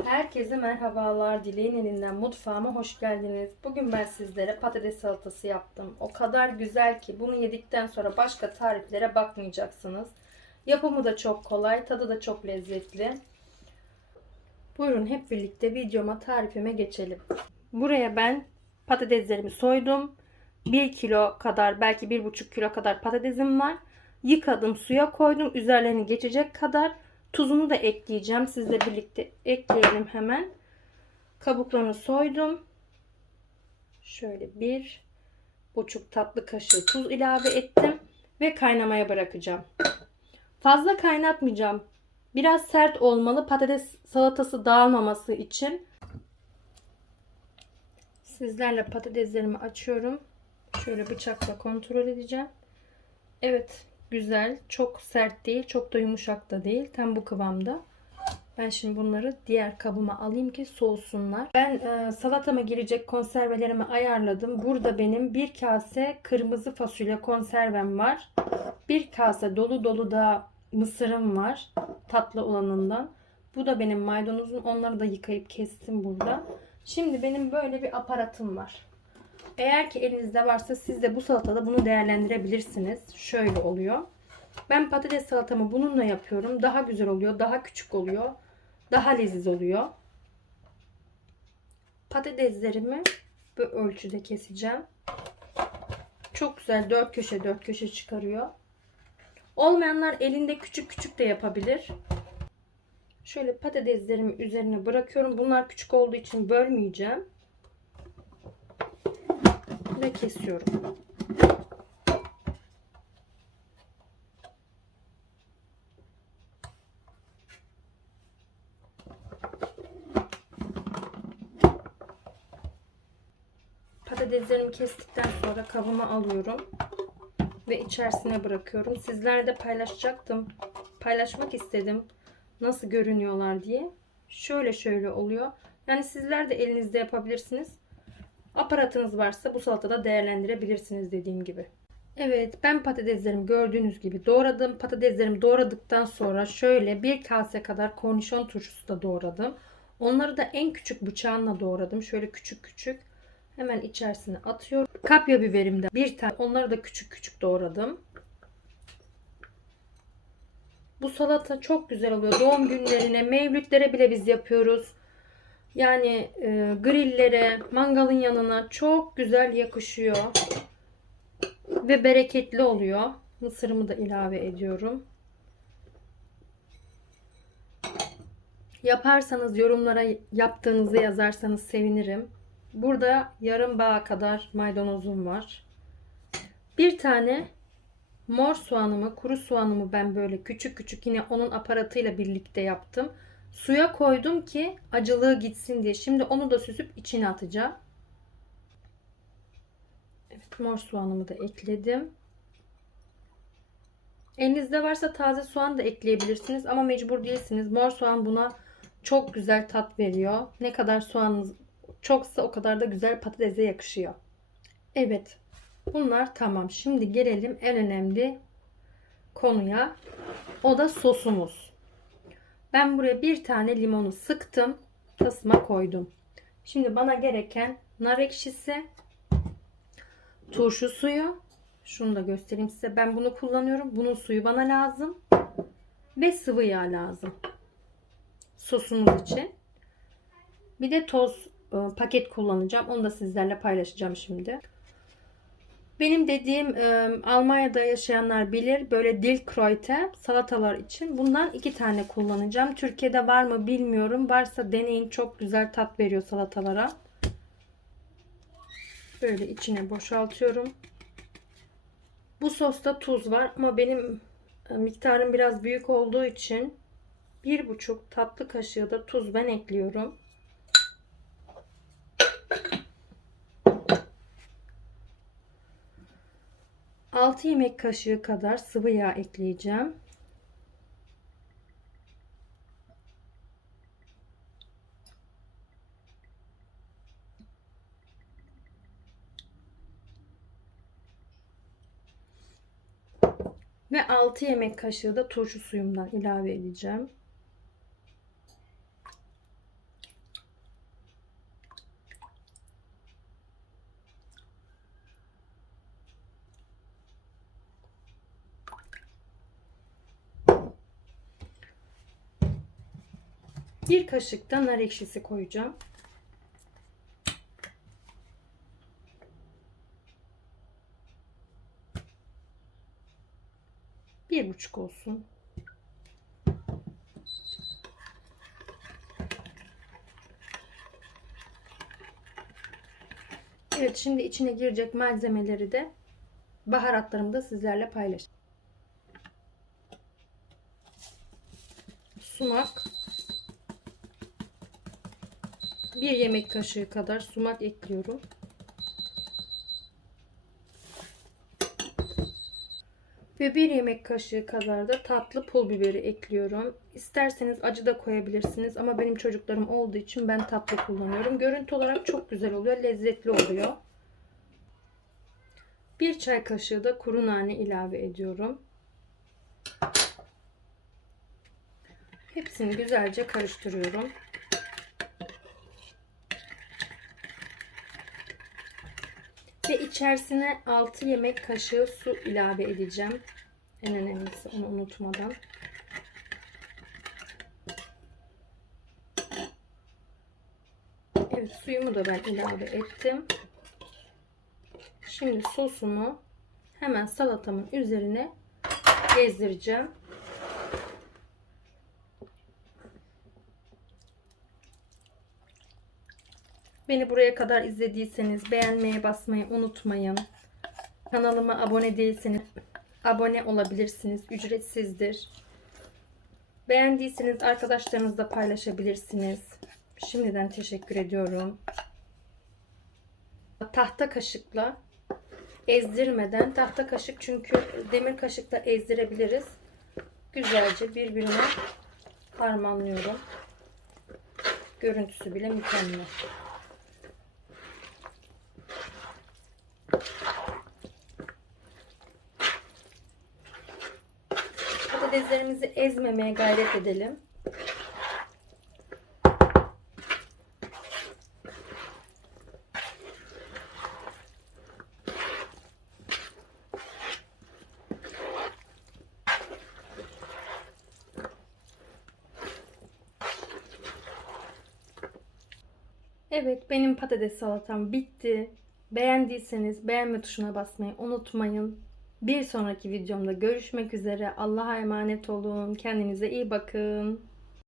Herkese merhabalar. Dileğin elinden mutfağıma hoş geldiniz. Bugün ben sizlere patates salatası yaptım. O kadar güzel ki bunu yedikten sonra başka tariflere bakmayacaksınız. Yapımı da çok kolay, tadı da çok lezzetli. Buyurun hep birlikte videoma tarifime geçelim. Buraya ben patateslerimi soydum. 1 kilo kadar belki 1,5 kilo kadar patatesim var. Yıkadım suya koydum. Üzerlerini geçecek kadar tuzunu da ekleyeceğim. Sizle birlikte ekleyelim hemen. Kabuklarını soydum. Şöyle bir buçuk tatlı kaşığı tuz ilave ettim. Ve kaynamaya bırakacağım. Fazla kaynatmayacağım. Biraz sert olmalı patates salatası dağılmaması için. Sizlerle patateslerimi açıyorum. Şöyle bıçakla kontrol edeceğim. Evet güzel. Çok sert değil. Çok da yumuşak da değil. Tam bu kıvamda. Ben şimdi bunları diğer kabıma alayım ki soğusunlar. Ben e, salatama girecek konservelerimi ayarladım. Burada benim bir kase kırmızı fasulye konservem var. Bir kase dolu dolu da mısırım var. Tatlı olanından. Bu da benim maydanozum. Onları da yıkayıp kestim burada. Şimdi benim böyle bir aparatım var. Eğer ki elinizde varsa siz de bu salatada bunu değerlendirebilirsiniz. Şöyle oluyor. Ben patates salatamı bununla yapıyorum. Daha güzel oluyor. Daha küçük oluyor. Daha leziz oluyor. Patateslerimi bu ölçüde keseceğim. Çok güzel dört köşe dört köşe çıkarıyor. Olmayanlar elinde küçük küçük de yapabilir. Şöyle patateslerimi üzerine bırakıyorum. Bunlar küçük olduğu için bölmeyeceğim ve kesiyorum. Patateslerimi kestikten sonra kabıma alıyorum ve içerisine bırakıyorum. Sizlerle paylaşacaktım. Paylaşmak istedim. Nasıl görünüyorlar diye. Şöyle şöyle oluyor. Yani sizler de elinizde yapabilirsiniz. Aparatınız varsa bu salatada değerlendirebilirsiniz dediğim gibi. Evet ben patateslerimi gördüğünüz gibi doğradım. Patateslerimi doğradıktan sonra şöyle bir kase kadar kornişon turşusu da doğradım. Onları da en küçük bıçağımla doğradım. Şöyle küçük küçük. Hemen içerisine atıyorum. Kapya biberim de bir tane. Onları da küçük küçük doğradım. Bu salata çok güzel oluyor. Doğum günlerine, mevlütlere bile biz yapıyoruz. Yani e, grillere, mangalın yanına çok güzel yakışıyor. Ve bereketli oluyor. Mısırımı da ilave ediyorum. Yaparsanız yorumlara yaptığınızı yazarsanız sevinirim. Burada yarım bağ kadar maydanozum var. Bir tane mor soğanımı, kuru soğanımı ben böyle küçük küçük yine onun aparatıyla birlikte yaptım. Suya koydum ki acılığı gitsin diye. Şimdi onu da süzüp içine atacağım. Evet, mor soğanımı da ekledim. Elinizde varsa taze soğan da ekleyebilirsiniz ama mecbur değilsiniz. Mor soğan buna çok güzel tat veriyor. Ne kadar soğanınız çoksa o kadar da güzel patatese yakışıyor. Evet. Bunlar tamam. Şimdi gelelim en önemli konuya. O da sosumuz. Ben buraya bir tane limonu sıktım. Tasıma koydum. Şimdi bana gereken nar ekşisi, turşu suyu. Şunu da göstereyim size. Ben bunu kullanıyorum. Bunun suyu bana lazım. Ve sıvı yağ lazım. Sosumuz için. Bir de toz e, paket kullanacağım. Onu da sizlerle paylaşacağım şimdi. Benim dediğim e, Almanya'da yaşayanlar bilir. Böyle Dillkräuter salatalar için. Bundan iki tane kullanacağım. Türkiye'de var mı bilmiyorum. Varsa deneyin. Çok güzel tat veriyor salatalara. Böyle içine boşaltıyorum. Bu sosta tuz var ama benim e, miktarım biraz büyük olduğu için bir buçuk tatlı kaşığı da tuz ben ekliyorum. 6 yemek kaşığı kadar sıvı yağ ekleyeceğim. Ve 6 yemek kaşığı da turşu suyumdan ilave edeceğim. Bir kaşık da nar ekşisi koyacağım. Bir buçuk olsun. Evet şimdi içine girecek malzemeleri de baharatlarımı da sizlerle paylaşacağım. Sumak bir yemek kaşığı kadar sumak ekliyorum. Ve bir yemek kaşığı kadar da tatlı pul biberi ekliyorum. İsterseniz acı da koyabilirsiniz ama benim çocuklarım olduğu için ben tatlı kullanıyorum. Görüntü olarak çok güzel oluyor, lezzetli oluyor. Bir çay kaşığı da kuru nane ilave ediyorum. Hepsini güzelce karıştırıyorum. Ve içerisine 6 yemek kaşığı su ilave edeceğim. En önemlisi onu unutmadan. Evet suyumu da ben ilave ettim. Şimdi sosumu hemen salatamın üzerine gezdireceğim. Beni buraya kadar izlediyseniz beğenmeye basmayı unutmayın. Kanalıma abone değilseniz abone olabilirsiniz. Ücretsizdir. Beğendiyseniz arkadaşlarınızla paylaşabilirsiniz. Şimdiden teşekkür ediyorum. Tahta kaşıkla ezdirmeden tahta kaşık çünkü demir kaşıkla ezdirebiliriz. Güzelce birbirine harmanlıyorum. Görüntüsü bile mükemmel. Patateslerimizi ezmemeye gayret edelim. Evet benim patates salatam bitti. Beğendiyseniz beğenme tuşuna basmayı unutmayın. Bir sonraki videomda görüşmek üzere. Allah'a emanet olun. Kendinize iyi bakın.